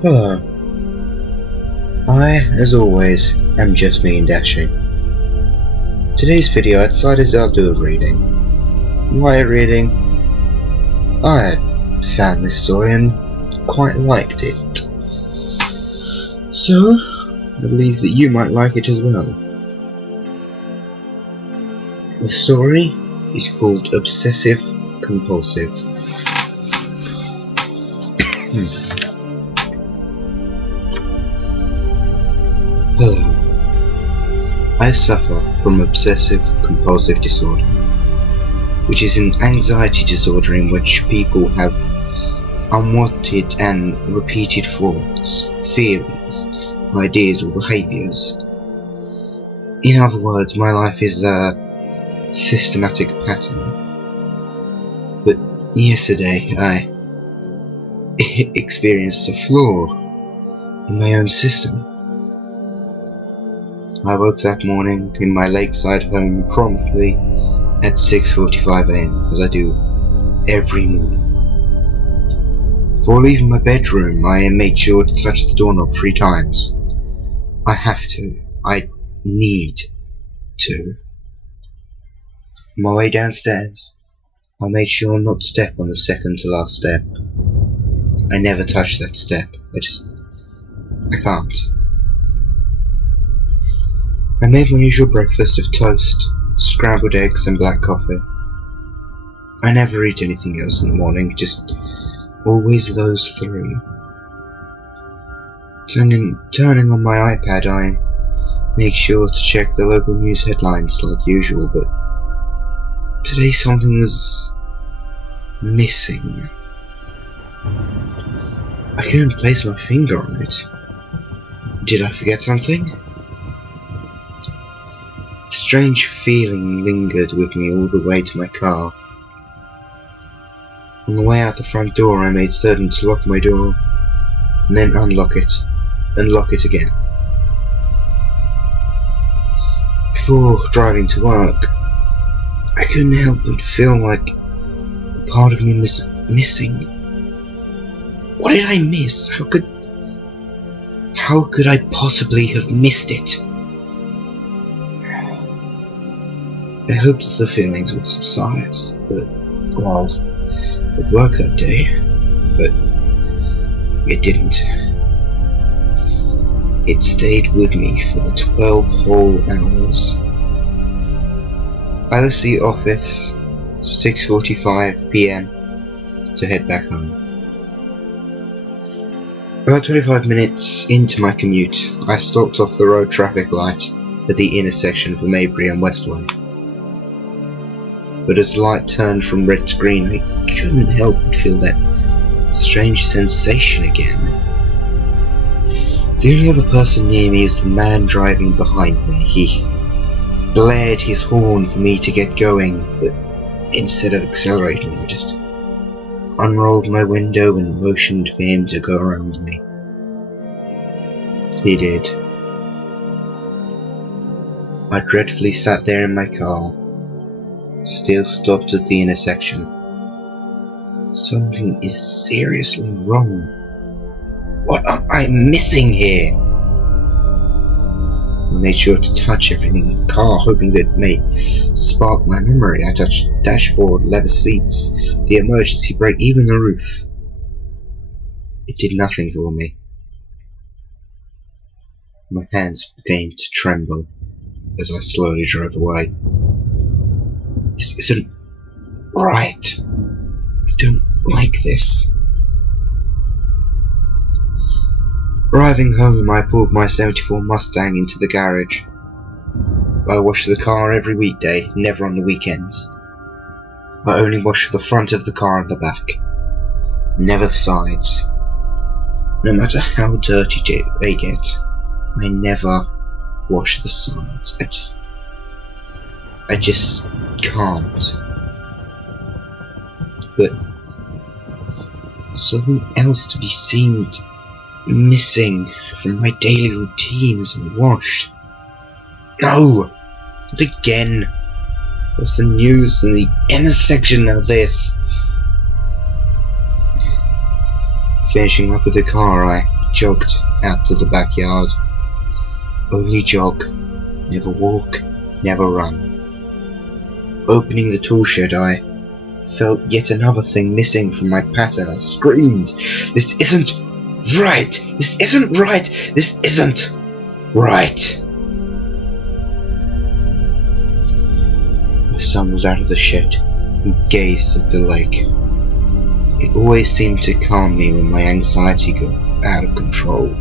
Hello. I, as always, am just me and dashing. Today's video I decided I'll do a reading. Why a reading? I found this story and quite liked it. So, I believe that you might like it as well. The story is called Obsessive Compulsive. Hello. I suffer from obsessive compulsive disorder, which is an anxiety disorder in which people have unwanted and repeated thoughts, feelings, ideas or behaviours. In other words, my life is a systematic pattern. But yesterday I experienced a flaw in my own system. I woke that morning in my lakeside home promptly at 6:45 AM, as I do every morning. Before leaving my bedroom, I made sure to touch the doorknob 3 times. I have to. I need to. On my way downstairs, I made sure not to step on the second to last step. I never touch that step. I can't. I made my usual breakfast of toast, scrambled eggs and black coffee. I never eat anything else in the morning, just always those 3. Turning on my iPad, I make sure to check the local news headlines like usual, but today something was missing. I couldn't place my finger on it. Did I forget something? A strange feeling lingered with me all the way to my car. On the way out the front door, I made certain to lock my door, and then unlock it, and lock it again. Before driving to work, I couldn't help but feel like a part of me was missing. What did I miss? How could I possibly have missed it? I hoped that the feelings would subside, while at work that day, but it didn't. It stayed with me for the 12 whole hours. I left the office 6:45 PM to head back home. About 25 minutes into my commute, I stopped off the road traffic light at the intersection of Maybury and Westway. But as the light turned from red to green, I couldn't help but feel that strange sensation again. The only other person near me was the man driving behind me. He blared his horn for me to get going, but instead of accelerating, I just unrolled my window and motioned for him to go around me. He did. I dreadfully sat there in my car, still stopped at the intersection. Something is seriously wrong. What am I missing here? I made sure to touch everything in the car, hoping that it may spark my memory. I touched dashboard, leather seats, the emergency brake, even the roof. It did nothing for me. My hands began to tremble as I slowly drove away. This isn't right. I don't like this. Arriving home, I pulled my 74 Mustang into the garage. I wash the car every weekday, never on the weekends. I only wash the front of the car and the back, never the sides. No matter how dirty they get, I never wash the sides. I just can't. But something else to be seemed missing from my daily routine as I washed. No! Not again! What's the news in the intersection of this? Finishing up with the car, I jogged out to the backyard. Only jog, never walk, never run. Opening the tool shed, I felt yet another thing missing from my pattern. I screamed, "This isn't right! This isn't right! This isn't right!" I stumbled out of the shed and gazed at the lake. It always seemed to calm me when my anxiety got out of control.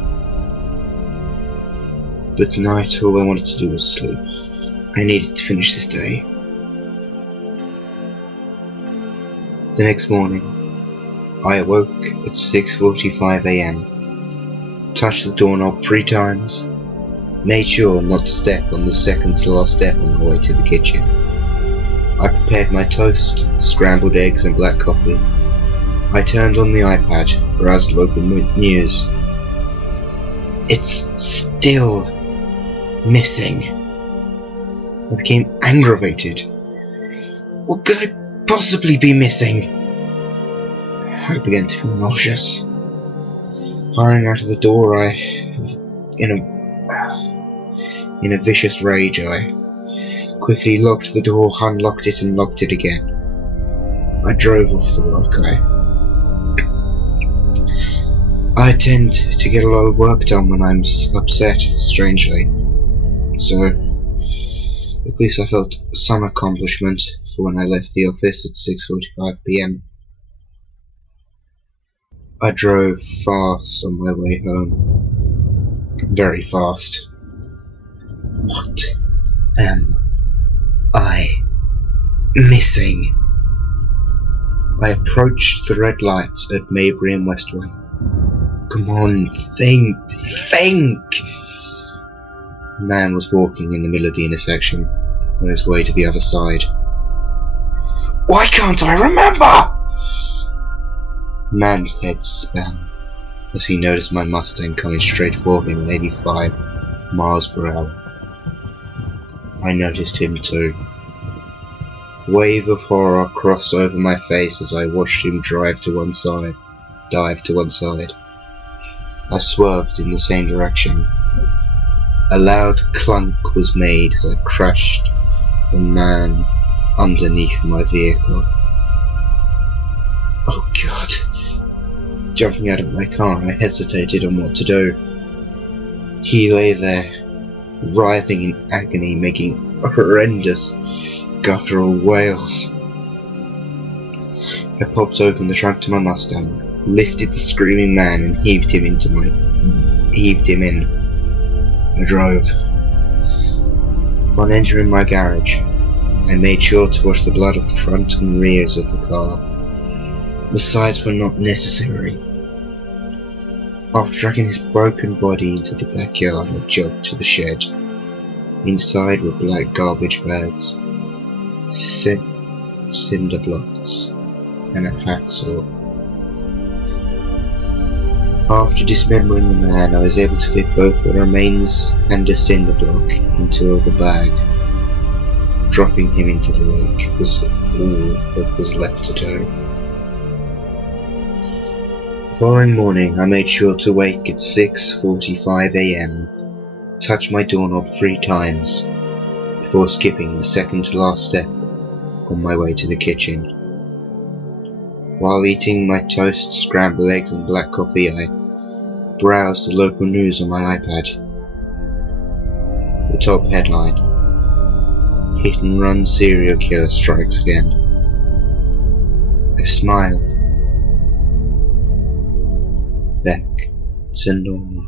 But tonight all I wanted to do was sleep. I needed to finish this day. The next morning, I awoke at 6:45 AM, touched the doorknob 3 times, made sure not to step on the second to last step on my way to the kitchen. I prepared my toast, scrambled eggs and black coffee. I turned on the iPad, browsed local news. It's still missing. I became aggravated. What could I possibly be missing? I began to feel nauseous. Hurrying out of the door, in a vicious rage, I quickly locked the door, unlocked it and locked it again. I drove off the work. I tend to get a lot of work done when I'm upset, strangely. So, at least I felt some accomplishment for when I left the office at 6:45 PM. I drove fast on my way home. Very fast. What am I missing? I approached the red lights at Maybury and Westway. Come on, think! A man was walking in the middle of the intersection, on his way to the other side. Why can't I remember? Man's head span as he noticed my Mustang coming straight for him at 85 miles per hour. I noticed him too. A wave of horror crossed over my face as I watched him dive to one side. I swerved in the same direction. A loud clunk was made as I crushed the man underneath my vehicle. Oh God! Jumping out of my car, I hesitated on what to do. He lay there, writhing in agony, making horrendous guttural wails. I popped open the trunk to my Mustang, lifted the screaming man and heaved him in. I drove. On entering my garage, I made sure to wash the blood off the front and rears of the car. The sides were not necessary. After dragging his broken body into the backyard, I jogged to the shed. Inside were black garbage bags, cinder blocks, and a hacksaw. After dismembering the man, I was able to fit both the remains and a cinder block into the bag. Dropping him into the lake was all that was left to do. The following morning, I made sure to wake at 6:45 AM, touch my doorknob 3 times, before skipping the second to last step on my way to the kitchen. While eating my toast, scrambled eggs and black coffee, I browsed the local news on my iPad. The top headline: Hit and run serial killer strikes again. I smiled. Back to normal.